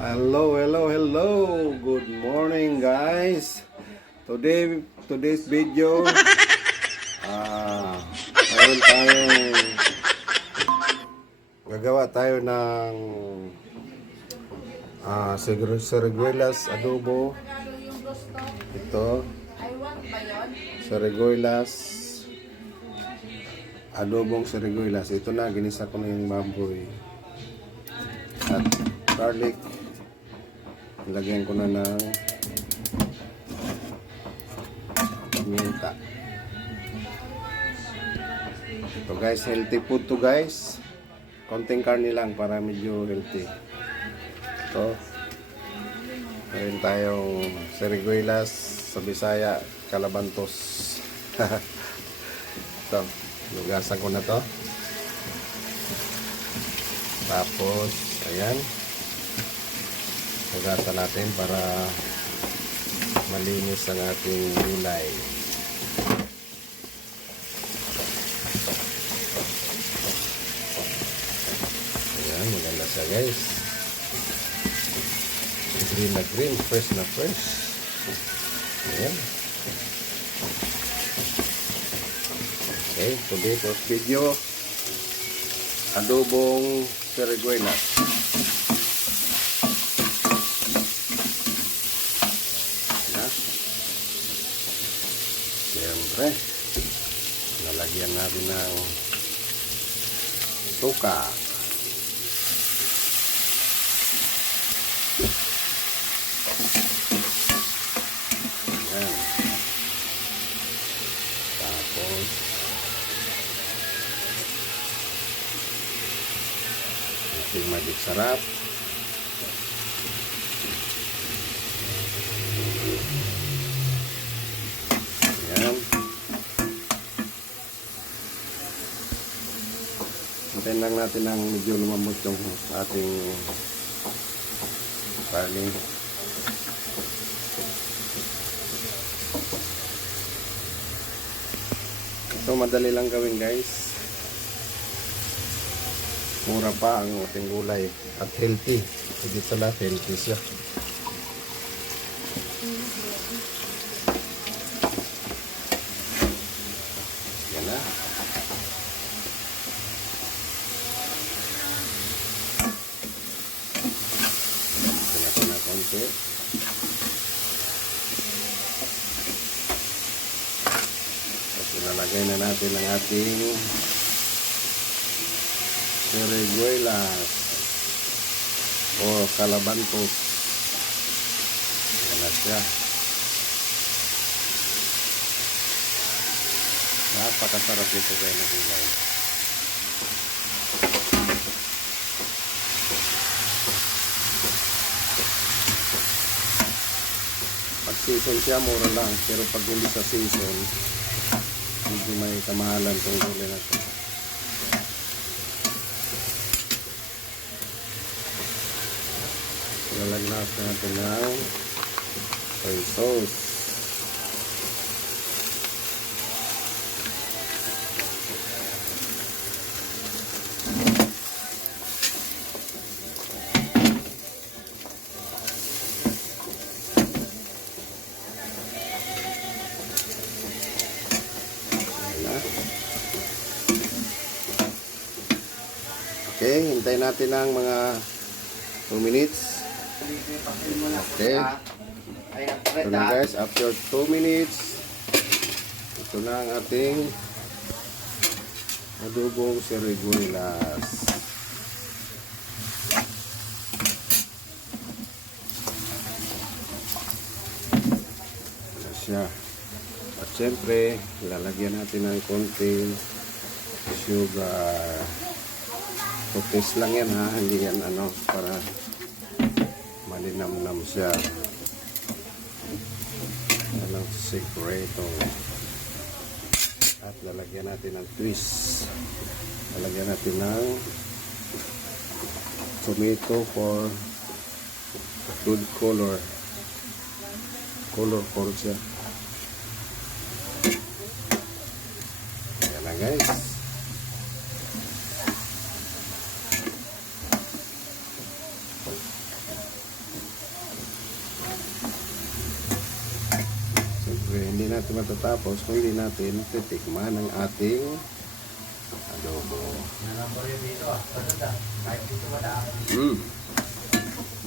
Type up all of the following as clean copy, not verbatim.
Hello, hello, hello. Good morning, guys. Today's video, mayroon tayong gagawa tayo ng sariguelas adobo. Ito, sariguelas adobong sariguelas. Ito na, ginisa ko na yung baboy at garlic. Lagyan ko na ng paminta. Ito guys, healthy food to guys. Konting karne lang para medyo healthy. Ito, meron tayong sariguelas sa Bisaya, calabantos. Ito, lugasan ko na to. Tapos, ayan, hugasan natin para malinis ang ating gulay. Ayan, maganda siya guys. Green na green, fresh na fresh. Ayan. Okay, today for video, adobong sariguelas. Siyempre, nalagyan natin ng suka. Ayan. Tapos, ito yung magic sarap. Ayan. Hintayin lang natin ng medyo lumambot yung ating karne. Ito madali lang gawin guys. Mura pa ang ating gulay at healthy. Higit sa lahat, healthy siya. Yan na. Natin na konti. Tapos ilalagay na natin ang ating sariguelas o calabantos. Yan na siya. Napakasarap ito guys na gulay. Pag season siya, mura lang. Pero pag hindi sa season, medyo may kamahalan itong gulay na ito. Lalagyan natin ng soy sauce. Okay, hintayin natin ng mga 2 minutes. Okay. Ito na guys, after 2 minutes, ito na ang ating adobong sariguelas. Ito siya. At syempre, lalagyan natin ng konting sugar. Putis lang yan ha, hindi yan ano, para malinamnam siya. Yan ang sekreto. At lalagyan natin ng twist. Lalagyan natin ng tomato for good color. Colorful siya. Yan na guys. natin matatapos kung hindi natin titikman ang ating adobo.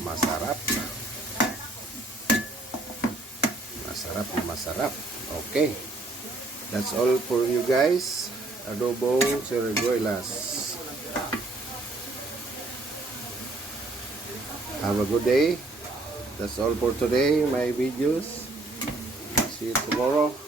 Masarap. Masarap na masarap. Okay. That's all for you guys. Adobo Siriguelas. Have a good day. That's all for today, my videos. See you tomorrow.